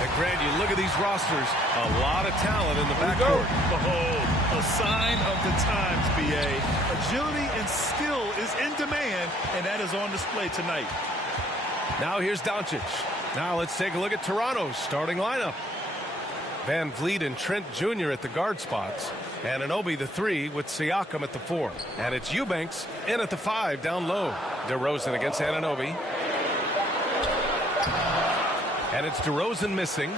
And Grant, you look at these rosters, a lot of talent in the backcourt. Oh, a sign of the times, B.A. Agility and skill is in demand, and that is on display tonight. Now here's Doncic. Now let's take a look at Toronto's starting lineup. Van Vliet and Trent Jr. at the guard spots. Anunoby the 3 with Siakam at the 4. And it's Eubanks in at the 5 down low. DeRozan against Anunoby. And it's DeRozan missing.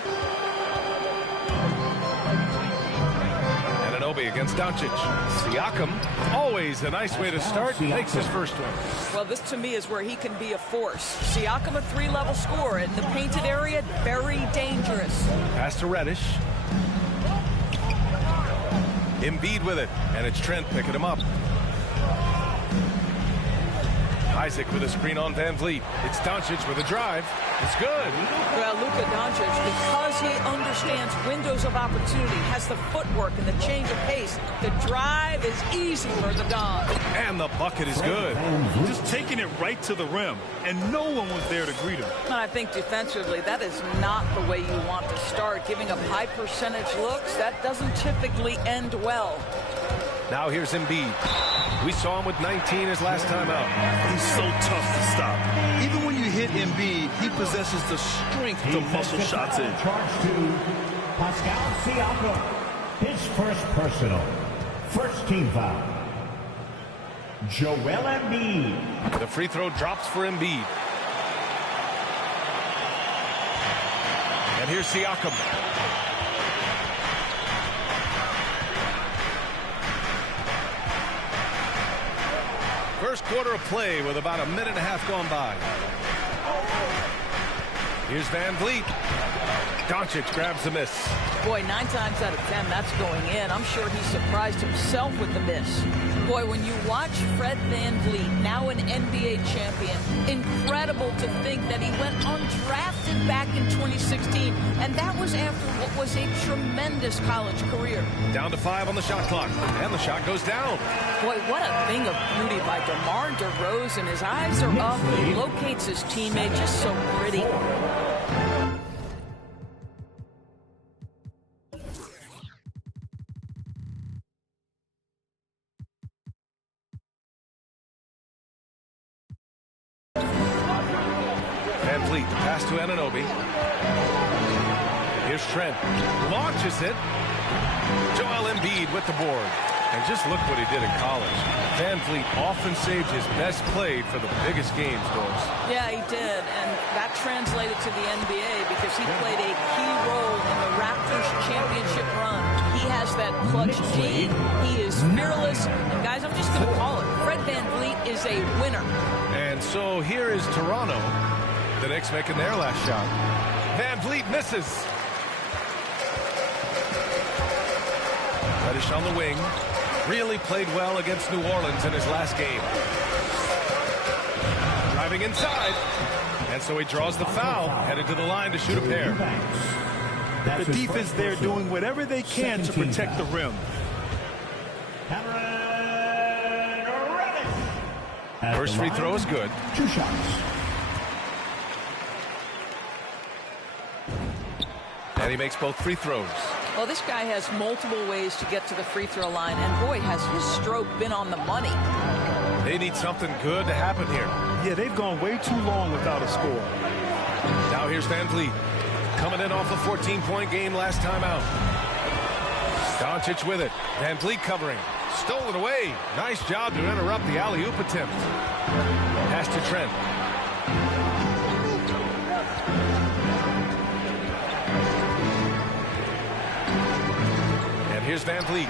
Anunoby against Doncic. Siakam, always a nice way to start, makes his first one. Well, this to me is where he can be a force. Siakam, a 3-level scorer in the painted area, very dangerous. Pass to Reddish. Embiid with it, and it's Trent picking him up. Isaac with a screen on Van Vliet. It's Doncic with a drive. It's good. Well, Luka Doncic, because he understands windows of opportunity, has the footwork and the change of pace, the drive is easy for the Don. And the bucket is good. Just taking it right to the rim, and no one was there to greet him. And I think defensively, that is not the way you want to start. Giving up high percentage looks, that doesn't typically end well. Now here's Embiid. We saw him with 19 his last time out. He's so tough to stop. Even when you hit Embiid, he possesses the strength to muscle shots in. Charge to Pascal Siakam. His first personal. First team foul. Joel Embiid. The free throw drops for Embiid. And here's Siakam. First quarter of play with about a minute and a half gone by. Here's Van Vliet. Doncic grabs the miss. Boy, 9 times out of 10, that's going in. I'm sure he surprised himself with the miss. Boy, when you watch Fred Van Vliet, now an NBA champion, incredible to think that he went undrafted back in 2016, and that was after what was a tremendous college career. Down to 5 on the shot clock, and the shot goes down. Boy, what a thing of beauty by DeMar DeRozan. His eyes are up, he locates his teammate, just so pretty. Van Vliet, the pass to Anunoby. Here's Trent. Launches it. Joel Embiid with the board. And just look what he did in college. Van Vliet often saved his best play for the biggest games, Doris. Yeah, he did. And that translated to the NBA because he played a key role in the Raptors championship run. He has that clutch G. He is fearless. And guys, I'm just going to call it. Fred Van Vliet is a winner. And so here is Toronto. The Knicks making their last shot. Van Vliet misses. Reddish on the wing. Really played well against New Orleans in his last game. Driving inside. And so he draws the foul, headed to the line to shoot a pair. The defense there doing whatever they can to protect the rim. First free throw is good. 2 shots. And he makes both free throws. Well, this guy has multiple ways to get to the free throw line, and boy, has his stroke been on the money. They need something good to happen here. Yeah, they've gone way too long without a score. Now here's Van Vliet. Coming in off a 14-point game last time out. Doncic with it. Van Vliet covering. Stole it away. Nice job to interrupt the alley-oop attempt. Pass to Trent. And here's Van Vliet.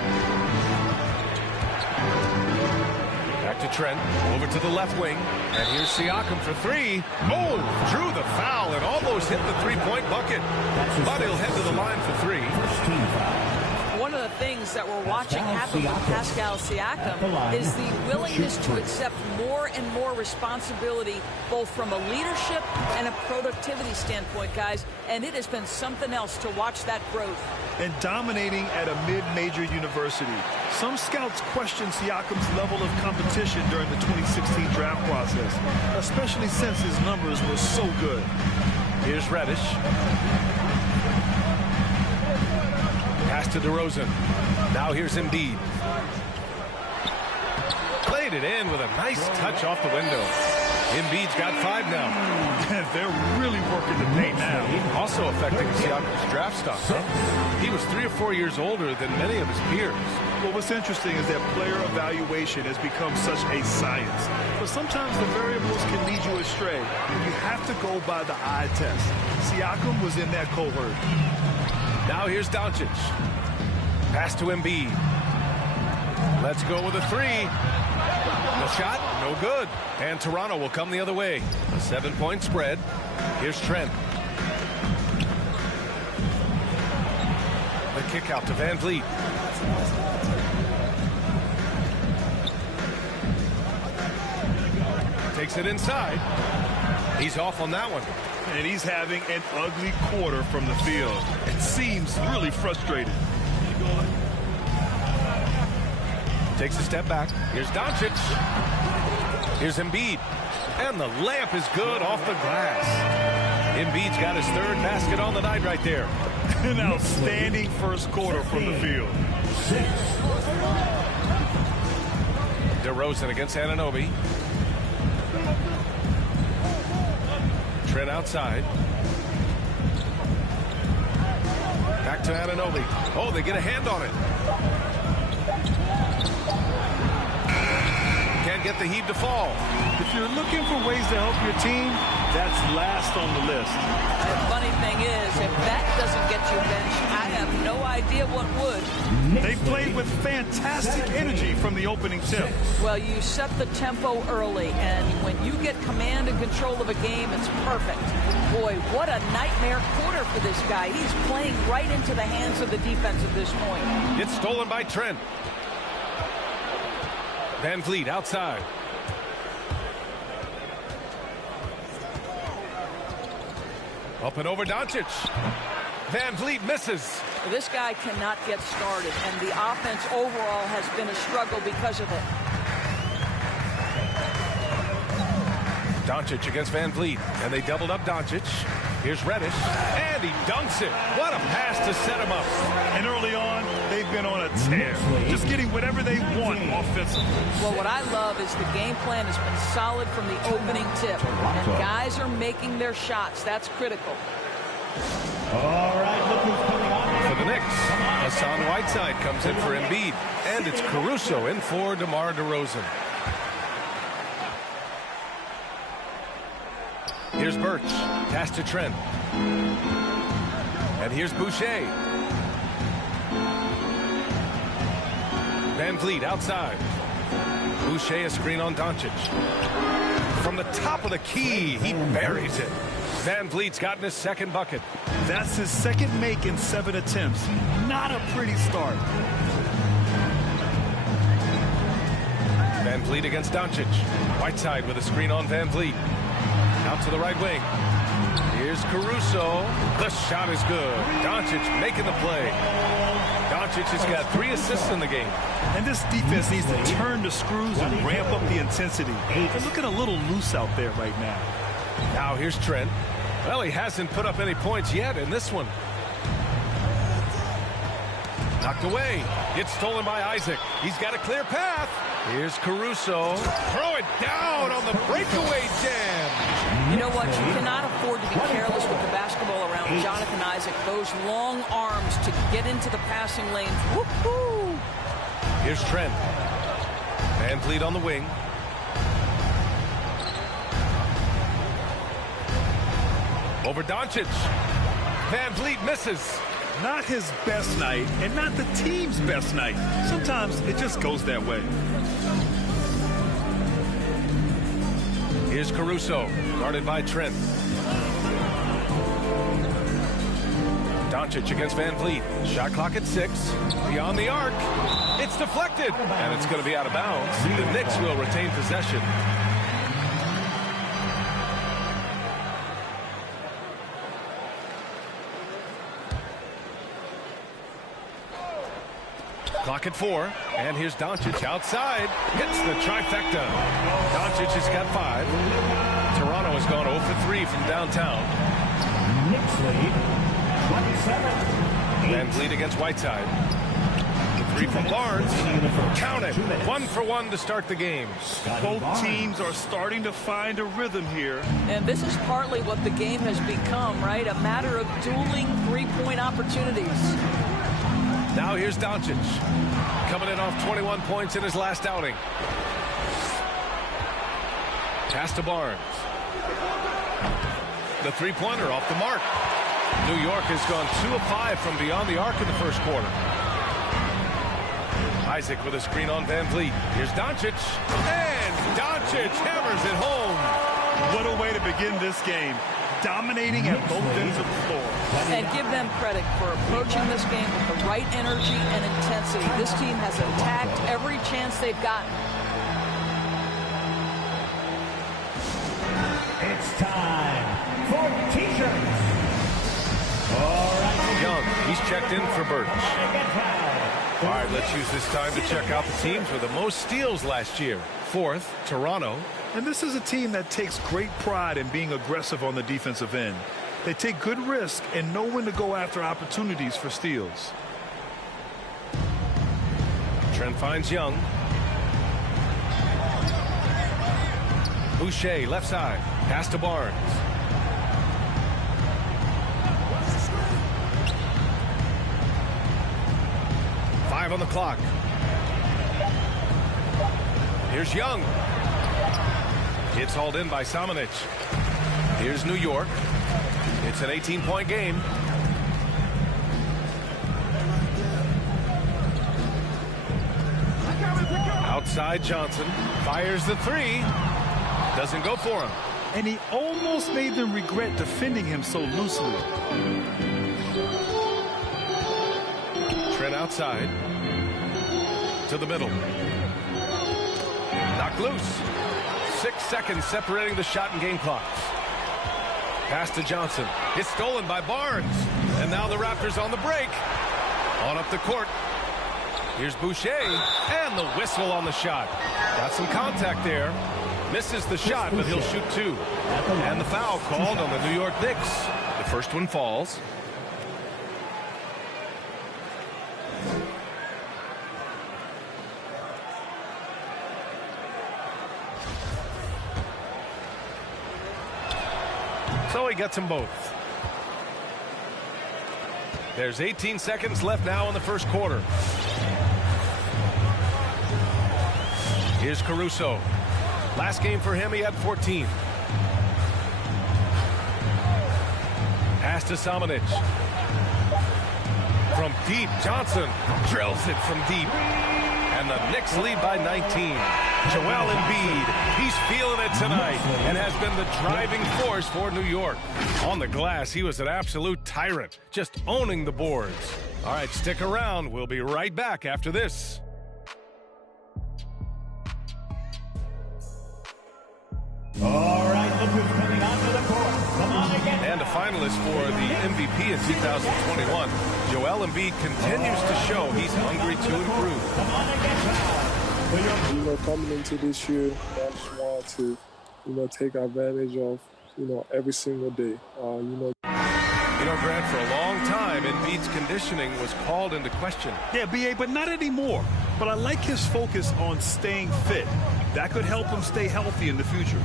Back to Trent. Over to the left wing. And here's Siakam for 3. Oh, drew the foul and almost hit the three-point bucket. But he'll head to the line for 3. One of the things that we're watching happen with Pascal Siakam is the willingness to accept more and more responsibility, both from a leadership and a productivity standpoint, guys. And it has been something else to watch that growth. And dominating at a mid-major university. Some scouts question Siakam's level of competition during the 2016 draft process, especially since his numbers were so good. Here's Reddish. to DeRozan. Now here's Embiid. Played it in with a nice touch off the window. Embiid's got 5 now. They're really working the paint now. Also affecting Siakam's draft stock. He was 3 or 4 years older than many of his peers. Well, what's interesting is that player evaluation has become such a science. But sometimes the variables can lead you astray. You have to go by the eye test. Siakam was in that cohort. Now here's Doncic. Pass to Embiid. Let's go with a 3. The shot, no good. And Toronto will come the other way. A 7-point spread. Here's Trent. The kick out to Van Vliet. Takes it inside. He's off on that one. And he's having an ugly quarter from the field. It seems really frustrated. Takes a step back. Here's Doncic. Here's Embiid. And the layup is good off the glass. Embiid's got his 3rd basket on the night right there. An outstanding first quarter from the field. DeRozan against Anunoby. Trent outside. Back to Anunoby. Oh, they get a hand on it. Can't get the heave to fall. If you're looking for ways to help your team, that's last on the list. The funny thing is, if that doesn't get you benched, I have no idea what would. They played with fantastic energy from the opening tip. Well, you set the tempo early, and when you get command and control of a game, it's perfect. Boy, what a nightmare quarter for this guy. He's playing right into the hands of the defense at this point. It's stolen by Trent. Van Vliet outside. Up and over Doncic. Van Vliet misses. This guy cannot get started, and the offense overall has been a struggle because of it. Doncic against Van Vliet, and they doubled up Doncic. Here's Reddish, and he dunks it. What a pass to set him up. And early on, they've been on a tear, just getting whatever they want offensively. Well, what I love is the game plan has been solid from the opening tip, and guys are making their shots. That's critical. All right, look who's coming on. For the Knicks, Hassan Whiteside comes in for Embiid, and it's Caruso in for DeMar DeRozan. Here's Birch, pass to Trent. And here's Boucher. Van Vliet outside. Boucher a screen on Doncic. From the top of the key, he buries it. Van Vliet's gotten his 2nd bucket. That's his 2nd make in 7 attempts. Not a pretty start. Van Vliet against Doncic. Whiteside with a screen on Van Vliet. Out to the right wing. Here's Caruso. The shot is good. Doncic making the play. Doncic has got 3 assists in the game. And this defense needs to turn the screws and ramp up the intensity. They're looking a little loose out there right now. Now here's Trent. Well, he hasn't put up any points yet in this one. Knocked away. It's stolen by Isaac. He's got a clear path. Here's Caruso. Throw it down on the breakaway jam. You know what? You cannot afford to be careless with the basketball around Jonathan Isaac. Those long arms to get into the passing lanes. Woo-hoo! Here's Trent. Van Vliet on the wing. Over Doncic. Van Vliet misses. Not his best night, and not the team's best night. Sometimes it just goes that way. Here's Caruso, guarded by Trent. Doncic against Van Vliet. Shot clock at 6. Beyond the arc. It's deflected, and it's going to be out of bounds. The Knicks will retain possession. Clock at 4, and here's Doncic outside. Hits the trifecta. Doncic has got 5. Toronto has gone 0 for 3 from downtown. Knicks lead, 27-18. Van Vliet against Whiteside. The three from Barnes. Count it. 1 for 1 to start the game. Both teams are starting to find a rhythm here. And this is partly what the game has become, right? A matter of dueling three-point opportunities. Now here's Doncic. Coming in off 21 points in his last outing. Pass to Barnes. The three-pointer off the mark. New York has gone 2 of 5 from beyond the arc in the first quarter. Isaac with a screen on Van Vliet. Here's Doncic. And Doncic hammers it home. What a way to begin this game. Dominating at both ends of the floor. And give them credit for approaching this game with the right energy and intensity. This team has attacked every chance they've gotten. It's time for T-shirts. All right. Young, he's checked in for Birch. All right, let's use this time to check out the teams with the most steals last year. 4th, Toronto. And this is a team that takes great pride in being aggressive on the defensive end. They take good risk and know when to go after opportunities for steals. Trent finds Young. Boucher, left side. Pass to Barnes. Five on the clock. Here's Young. It's hauled in by Samanic. Here's New York. It's an 18-point game. Outside Johnson. Fires the three. Doesn't go for him. And he almost made them regret defending him so loosely. Trent outside. To the middle. Knocked loose. 6 seconds separating the shot and game clocks. Pass to Johnson. It's stolen by Barnes. And now the Raptors on the break. On up the court. Here's Boucher. And the whistle on the shot. Got some contact there. Misses the shot, but he'll shoot 2. And the foul called on the New York Knicks. The first one falls. So he gets them both. There's 18 seconds left now in the first quarter. Here's Caruso. Last game for him, he had 14. Pass to Samanic. From deep, Johnson drills it from deep. And the Knicks lead by 19. Joel Embiid, he's feeling it tonight and has been the driving force for New York. On the glass, he was an absolute tyrant, just owning the boards. All right, stick around. We'll be right back after this. All right, look who's coming onto the court. Come on again. And a finalist for the MVP in 2021, Joel Embiid continues to show he's hungry to improve. Come on again. Coming into this year, I just want to, take advantage of, every single day. Grant, for a long time, Embiid's conditioning was called into question. Yeah, B.A., but not anymore. But I like his focus on staying fit. That could help him stay healthy in the future.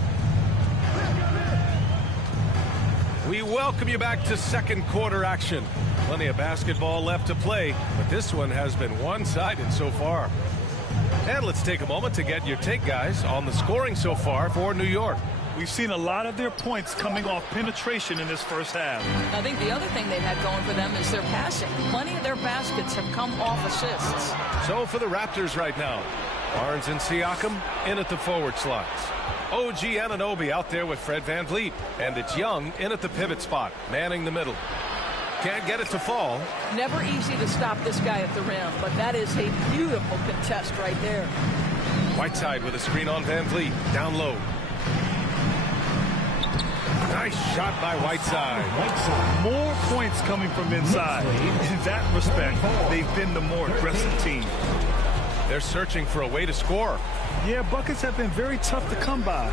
We welcome you back to second quarter action. Plenty of basketball left to play, but this one has been one-sided so far. And let's take a moment to get your take, guys, on the scoring so far for New York. We've seen a lot of their points coming off penetration in this first half. I think the other thing they've had going for them is their passing. Plenty of their baskets have come off assists. So for the Raptors right now, Barnes and Siakam in at the forward slots. OG Anunoby out there with Fred VanVleet. And it's Young in at the pivot spot, manning the middle. Can't get it to fall. Never easy to stop this guy at the rim, but that is a beautiful contest right there. Whiteside with a screen on VanVleet, down low. Nice shot by Whiteside. More points coming from inside. In that respect, they've been the more aggressive team. They're searching for a way to score. Yeah, buckets have been very tough to come by.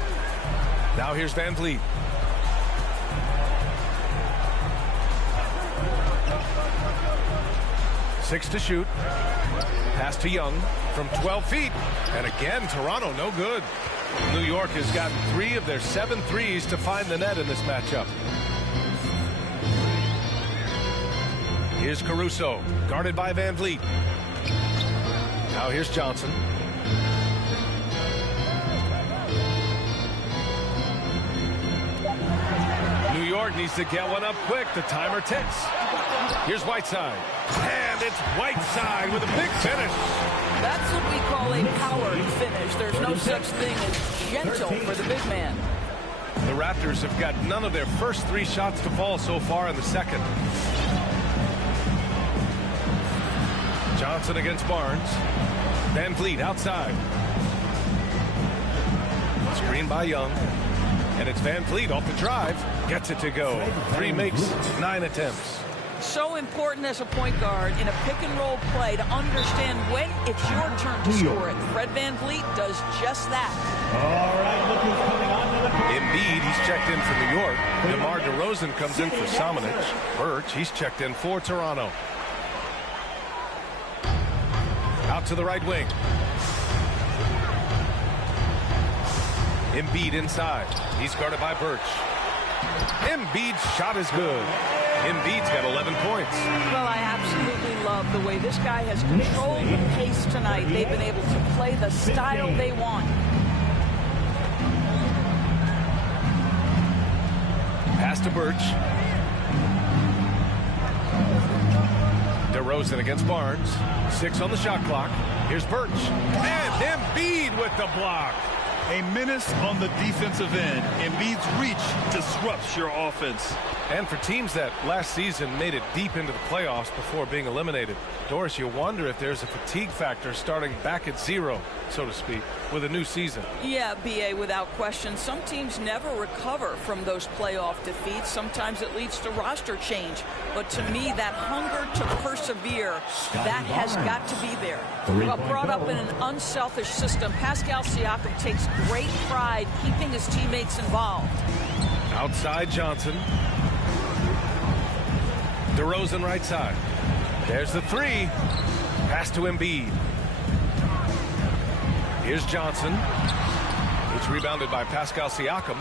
Now here's VanVleet. 6 to shoot. Pass to Young from 12 feet. And again, Toronto no good. New York has gotten 3 of their 7 threes to find the net in this matchup. Here's Caruso, guarded by Van Vliet. Now here's Johnson. New York needs to get one up quick. The timer ticks. Here's Whiteside. And it's Whiteside with a big finish. That's what we call a powered finish. There's no such thing as gentle for the big man. The Raptors have got none of their first 3 shots to fall so far in the second. Johnson against Barnes. Van Vliet outside. Screen by Young. And it's Van Vliet off the drive. Gets it to go. 3 makes, 9 attempts. So important as a point guard in a pick-and-roll play to understand when it's your turn to score it. Fred Van Vliet does just that. All right, look who's coming on to the court. Embiid, he's checked in for New York. DeMar DeRozan comes in for Samanic. Birch, he's checked in for Toronto. Out to the right wing. Embiid inside. He's guarded by Birch. Embiid's shot is good. Embiid's got 11 points. Well, I absolutely love the way this guy has controlled the pace tonight. They've been able to play the style they want. Pass to Birch. DeRozan against Barnes. 6 on the shot clock. Here's Birch. And Embiid with the block. A menace on the defensive end. Embiid's reach disrupts your offense. And for teams that last season made it deep into the playoffs before being eliminated, Doris, you wonder if there's a fatigue factor starting back at 0, so to speak, with a new season. Yeah, B.A., without question. Some teams never recover from those playoff defeats. Sometimes it leads to roster change. But to me, that hunger to persevere, that has got to be there. Brought up in an unselfish system, Pascal Siakam takes great pride keeping his teammates involved. Outside Johnson. DeRozan right side. There's the 3. Pass to Embiid. Here's Johnson. It's rebounded by Pascal Siakam.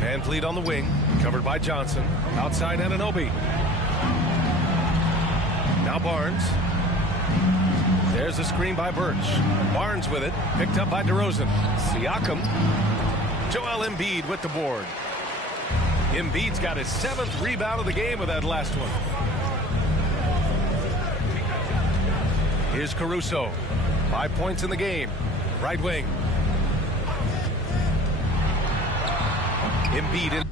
Van Vliet on the wing. Covered by Johnson. Outside Anunoby. Now Barnes. There's a screen by Birch. Barnes with it. Picked up by DeRozan. Siakam. Joel Embiid with the board. Embiid's got his 7th rebound of the game with that last one. Here's Caruso. 5 points in the game. Right wing. Embiid in.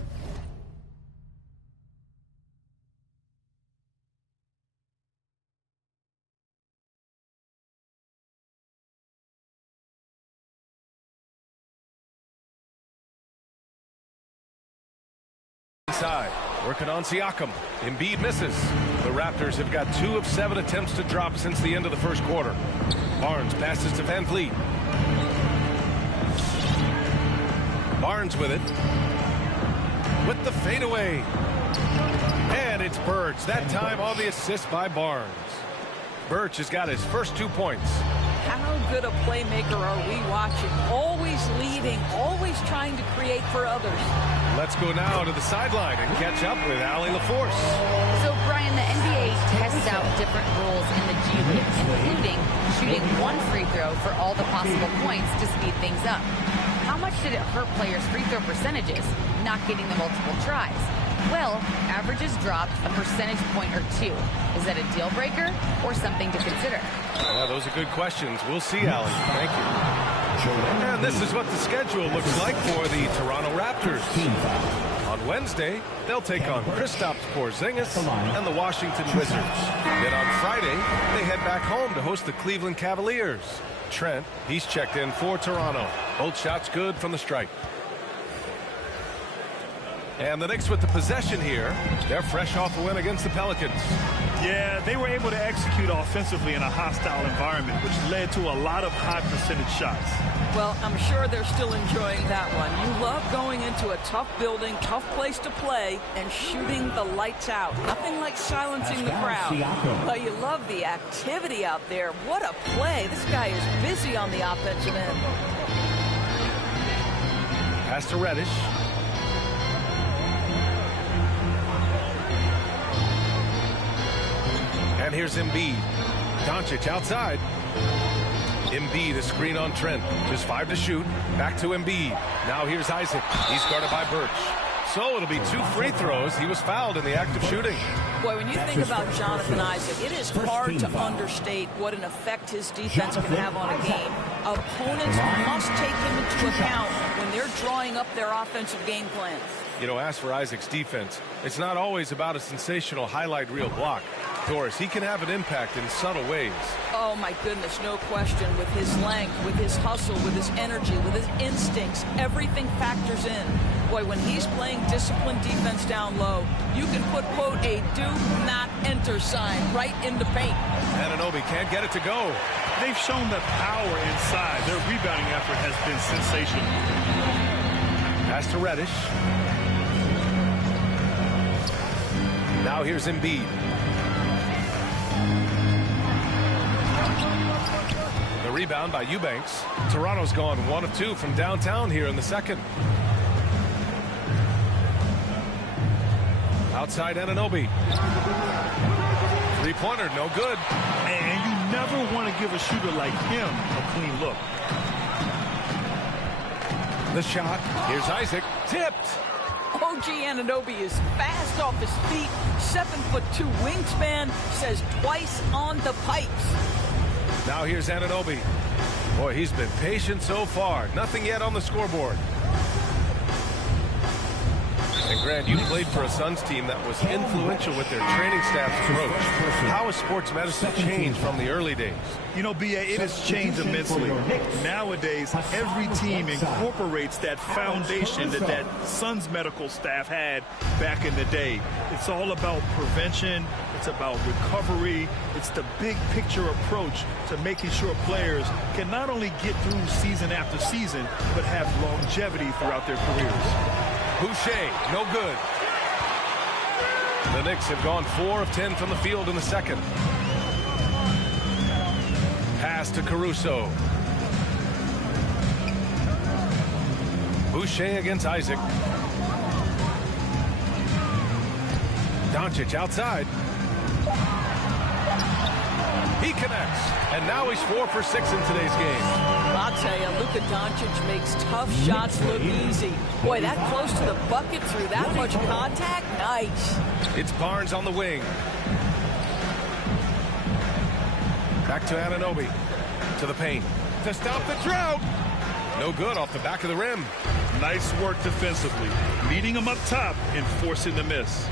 Inside, working on Siakam. Embiid misses. The Raptors have got 2 of 7 attempts to drop since the end of the first quarter. Barnes passes to Van Vliet. Barnes with it. With the fadeaway. And it's Birch. That time on the assist by Barnes. Birch has got his first 2 points. How good a playmaker are we watching? Always leading, always trying to create for others. Let's go now to the sideline and catch up with Allie LaForce. So, Brian, the NBA tests out different rules in the G League, including shooting 1 free throw for all the possible points to speed things up. How much did it hurt players' free throw percentages, not getting the multiple tries? Well, averages dropped a percentage point or 2. Is that a deal breaker or something to consider? Yeah, those are good questions. We'll see, Allie. Thank you. And this is what the schedule looks like for the Toronto Raptors. On Wednesday, they'll take on Kristaps Porzingis and the Washington Wizards. Then on Friday, they head back home to host the Cleveland Cavaliers. Trent, he's checked in for Toronto. Both shots good from the stripe. And the Knicks with the possession here. They're fresh off a win against the Pelicans. Yeah, they were able to execute offensively in a hostile environment, which led to a lot of high percentage shots. Well, I'm sure they're still enjoying that one. You love going into a tough building, tough place to play, and shooting the lights out. Nothing like silencing the crowd. But you love the activity out there. What a play. This guy is busy on the offensive end. Pass to Reddish. And here's Embiid. Doncic outside. Embiid, a screen on Trent. Just 5 to shoot. Back to Embiid. Now here's Isaac. He's guarded by Birch. So it'll be 2 free throws. He was fouled in the act of shooting. Boy, when you think about Jonathan Isaac, it is hard to understate what an effect his defense can have on a game. Opponents must take him into account when they're drawing up their offensive game plan. You know, as for Isaac's defense, it's not always about a sensational highlight reel block. Doris, he can have an impact in subtle ways. Oh, my goodness, no question. With his length, with his hustle, with his energy, with his instincts, everything factors in. Boy, when he's playing disciplined defense down low, you can put, quote, a do not enter sign right in the paint. Anunoby can't get it to go. They've shown the power inside. Their rebounding effort has been sensational. Pass to Reddish. Now here's Embiid. The rebound by Eubanks. Toronto's gone 1 of 2 from downtown here in the second. Outside Anunoby. Three-pointer, no good. And you never want to give a shooter like him a clean look. The shot. Here's Isaac. Tipped. OG Anunoby is fast off his feet. 7'2" wingspan. Says twice on the pipes. Now here's Anunoby. Boy, he's been patient so far. Nothing yet on the scoreboard. And Grant, you played for a Suns team that was influential with their training staff's approach. How has sports medicine changed from the early days? You know, B.A., it has changed immensely. Nowadays, every team incorporates that foundation that Suns medical staff had back in the day. It's all about prevention. It's about recovery. It's the big picture approach to making sure players can not only get through season after season, but have longevity throughout their careers. Boucher, no good. The Knicks have gone 4 of 10 from the field in the second. Pass to Caruso. Boucher against Isaac. Doncic outside. He connects. And now he's 4 for 6 in today's game. I'll tell you, Luka Doncic makes tough shots look easy. Boy, that close to the bucket through that much contact, nice. It's Barnes on the wing. Back to Anunoby. To the paint. To stop the drought. No good off the back of the rim. Nice work defensively. Meeting him up top and forcing the miss.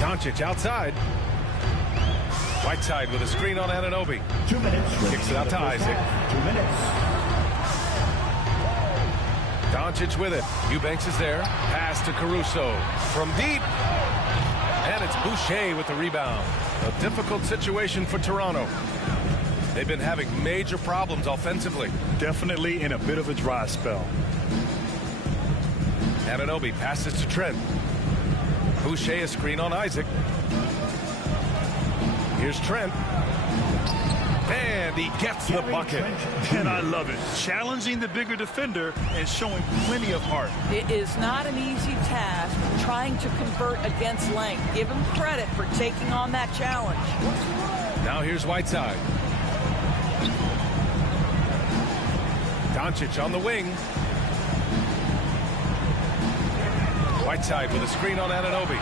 Doncic outside. Whiteside with a screen on Anunoby. 2 minutes. Kicks it out to Isaac. 2 minutes. Doncic with it. Eubanks is there. Pass to Caruso. From deep. And it's Boucher with the rebound. A difficult situation for Toronto. They've been having major problems offensively. Definitely in a bit of a dry spell. Anunoby passes to Trent. Boucher a screen on Isaac. Here's Trent. And he gets the bucket. And I love it. Challenging the bigger defender and showing plenty of heart. It is not an easy task trying to convert against length. Give him credit for taking on that challenge. Now here's Whiteside. Doncic on the wing. Whiteside with a screen on Anunoby.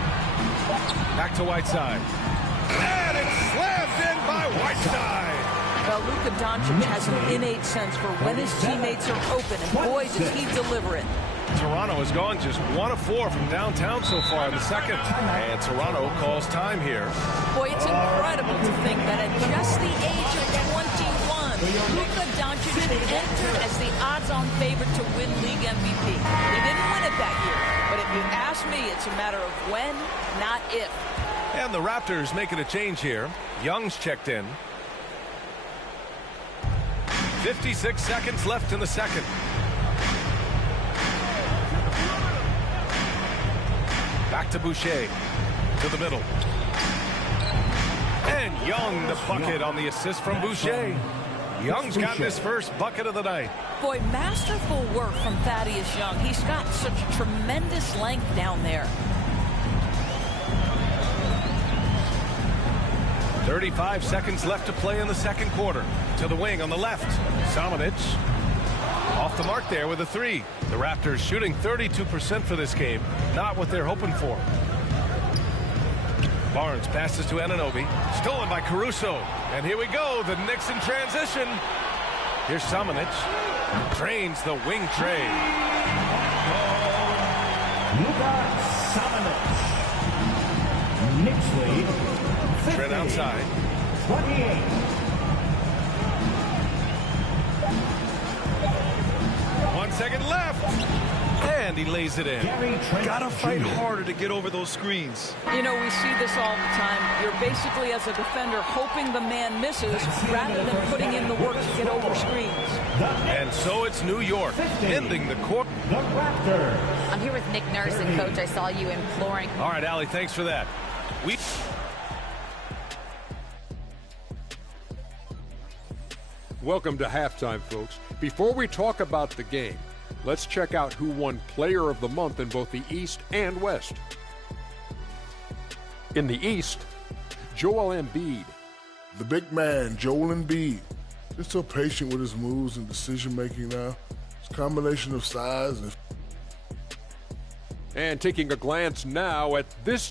Back to Whiteside. And it's slammed in by Whiteside. Well, Luka Doncic has an innate sense for when his teammates are open, and boy, does he deliver it. Toronto has gone just 1 of 4 from downtown so far in the second. And Toronto calls time here. Boy, it's incredible to think that at just the age of 21, Luka Doncic entered as the odds-on favorite to win league MVP. He didn't win it that year, but if you ask me, it's a matter of when, not if. And the Raptors making a change here. Young's checked in. 56 seconds left in the second. Back to Boucher. To the middle. And Young the bucket on the assist from Boucher. Young's gotten his first bucket of the night. Boy, masterful work from Thaddeus Young. He's got such tremendous length down there. 35 seconds left to play in the second quarter. To the wing on the left. Samanic off the mark there with a three. The Raptors shooting 32% for this game. Not what they're hoping for. Barnes passes to Anunoby. Stolen by Caruso. And here we go. The Knicks in transition. Here's Samanic. Drains the wing tray. Luka Samanic. Knicks lead. Trent outside. 28. 1 second left. And he lays it in. Gotta fight harder to get over those screens. You know, we see this all the time. You're basically, as a defender, hoping the man misses rather than putting in the work to get over screens. And so it's New York ending the quarter. The Raptors. I'm here with Nick Nurse, and Coach, I saw you imploring. All right, Allie, thanks for that. Welcome to halftime, folks. Before we talk about the game, let's check out who won Player of the Month in both the East and West. In the East, Joel Embiid. The big man, Joel Embiid. He's so patient with his moves and decision-making now. It's a combination of size and... And taking a glance now at this